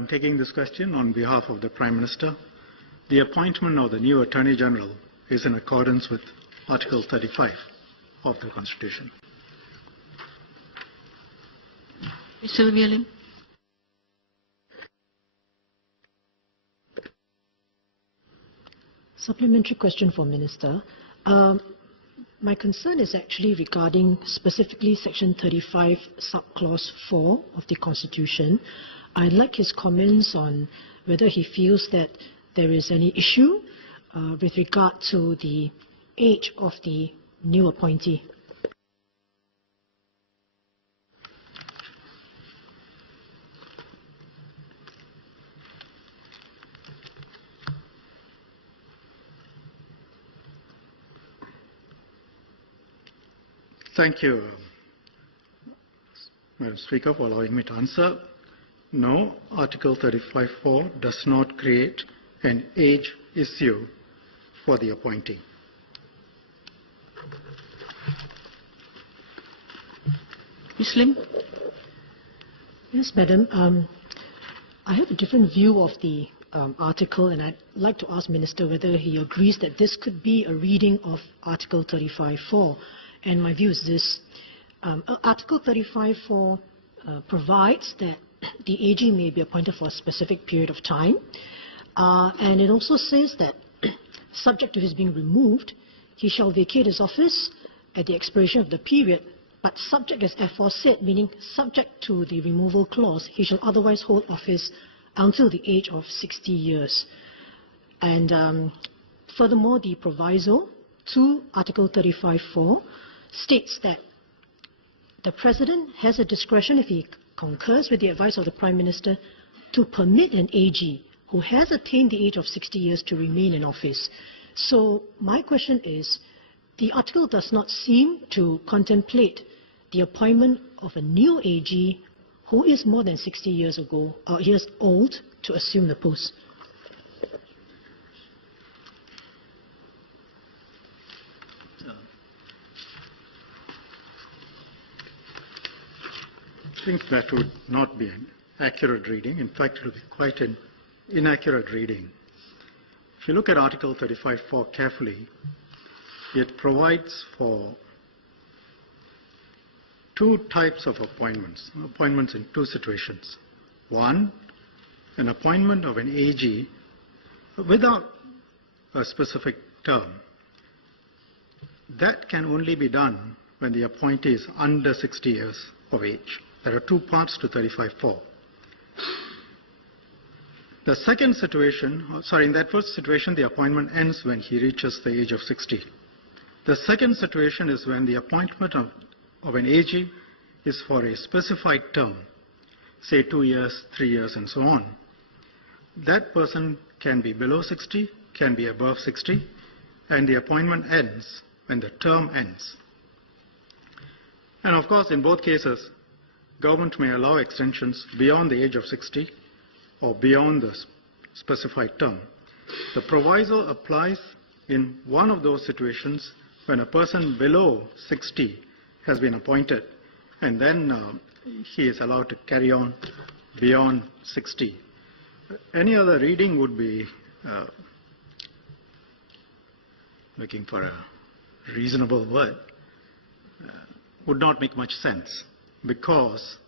I'm taking this question on behalf of the Prime Minister. The appointment of the new Attorney General is in accordance with Article 35 of the Constitution. Ms. Sylvia Lim. Supplementary question for Minister. My concern is actually regarding specifically Section 35, Subclause 4 of the Constitution. I'd like his comments on whether he feels that there is any issue with regard to the age of the new appointee. Thank you, Madam Speaker, for allowing me to answer. No, Article 35(4) does not create an age issue for the appointee. Ms. Lim. Yes, Madam. I have a different view of the article, and I'd like to ask Minister whether he agrees that this could be a reading of Article 35(4). And my view is this. Article 35(4) provides that the AG may be appointed for a specific period of time. And it also says that subject to his being removed, he shall vacate his office at the expiration of the period, but subject as aforesaid, meaning subject to the removal clause, he shall otherwise hold office until the age of 60 years. And furthermore, the proviso to Article 35(4) states that the President has a discretion, if he concurs with the advice of the Prime Minister, to permit an AG who has attained the age of 60 years to remain in office. So my question is, the article does not seem to contemplate the appointment of a new AG who is more than 60 years old to assume the post. I think that would not be an accurate reading. In fact, it would be quite an inaccurate reading. If you look at Article 35(4) carefully, it provides for two types of appointments in two situations. One, an appointment of an AG without a specific term. That can only be done when the appointee is under 60 years of age. There are two parts to 35(4). The second situation, in that first situation, the appointment ends when he reaches the age of 60. The second situation is when the appointment of an AG is for a specified term, say 2 years, 3 years, and so on. That person can be below 60, can be above 60, and the appointment ends when the term ends. And of course, in both cases, government may allow extensions beyond the age of 60 or beyond the specified term. The proviso applies in one of those situations when a person below 60 has been appointed, and then he is allowed to carry on beyond 60. Any other reading would be looking for a reasonable word, would not make much sense, because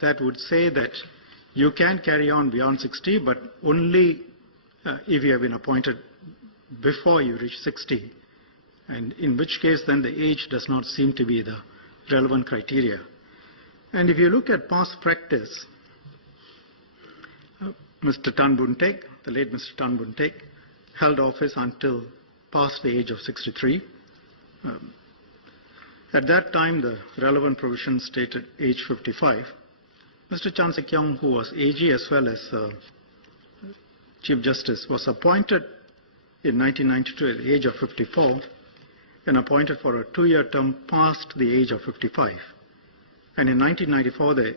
that would say that you can carry on beyond 60, but only if you have been appointed before you reach 60, and in which case then the age does not seem to be the relevant criteria. And if you look at past practice, Mr. Tan Boon Teck, the late Mr. Tan Boon Teck, held office until past the age of 63. At that time, the relevant provision stated age 55. Mr. Chan Sek-yong, who was AG as well as Chief Justice, was appointed in 1992 at the age of 54 and appointed for a 2-year term past the age of 55. And in 1994, the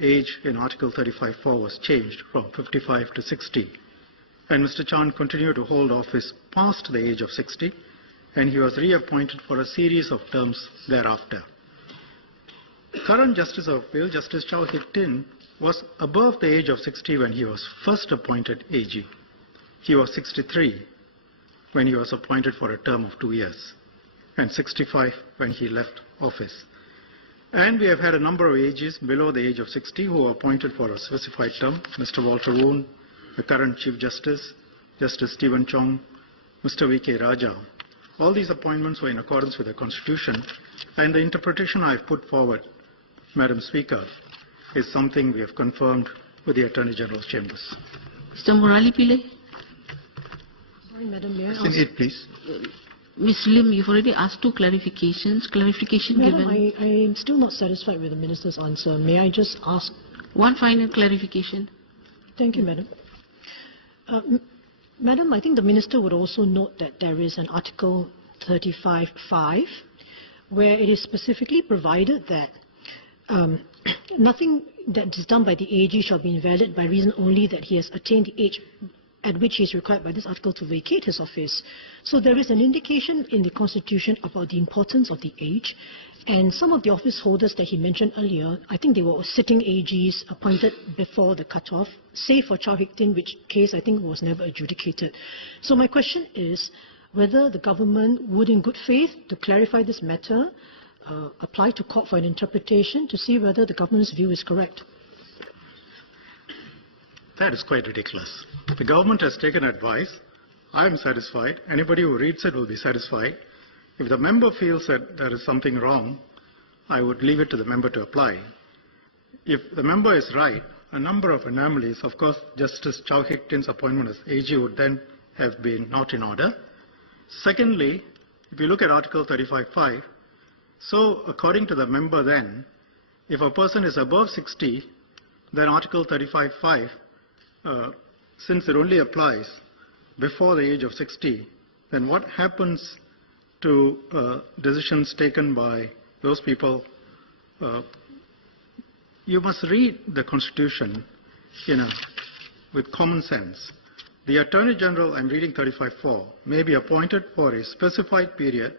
age in Article 35(4) was changed from 55 to 60. And Mr. Chan continued to hold office past the age of 60, and he was reappointed for a series of terms thereafter. Current Justice of Appeal, Justice Chow Hik Tin, was above the age of 60 when he was first appointed AG. He was 63 when he was appointed for a term of 2 years, and 65 when he left office. And we have had a number of AGs below the age of 60 who were appointed for a specified term. Mr Walter Wong, the current Chief Justice, Justice Stephen Chong, Mr V K Rajah. All these appointments were in accordance with the Constitution, and the interpretation I have put forward, Madam Speaker, is something we have confirmed with the Attorney General's chambers. Mr Murali Pillai. Sorry, Madam, may I ask? In it, please. Ms. Lim, you've already asked 2 clarifications. Clarification Madam, given. I'm still not satisfied with the Minister's answer. May I just ask? One final clarification. Thank you, Madam. Madam, I think the Minister would also note that there is an Article 35(5) where it is specifically provided that nothing that is done by the AG shall be invalid by reason only that he has attained the age at which he is required by this article to vacate his office. So there is an indication in the Constitution about the importance of the age, and some of the office holders that he mentioned earlier, I think they were sitting AGs appointed before the cutoff, save for Chow Hik Tin, which case I think was never adjudicated. So my question is whether the government would, in good faith, to clarify this matter, apply to court for an interpretation to see whether the government's view is correct. That is quite ridiculous. The government has taken advice. I am satisfied. Anybody who reads it will be satisfied. If the member feels that there is something wrong, I would leave it to the member to apply. If the member is right, a number of anomalies, of course, Justice Chow Hik Tin's appointment as AG would then have been not in order. Secondly, if you look at Article 35(5), so according to the member then, if a person is above 60, then Article 35(5), since it only applies before the age of 60, then what happens to decisions taken by those people? You must read the Constitution, with common sense. The Attorney General, I'm reading 35(4), may be appointed for a specified period,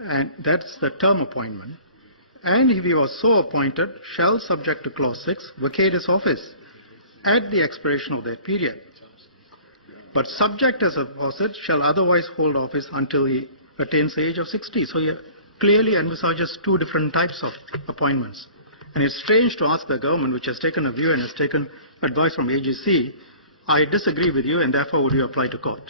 and that's the term appointment, and if he was so appointed, shall, subject to Clause 6, vacate his office at the expiration of that period. But subject as opposite, shall otherwise hold office until he attains the age of 60. So he clearly envisages 2 different types of appointments. And it's strange to ask the government, which has taken a view and has taken advice from AGC, I disagree with you, and therefore would you apply to court?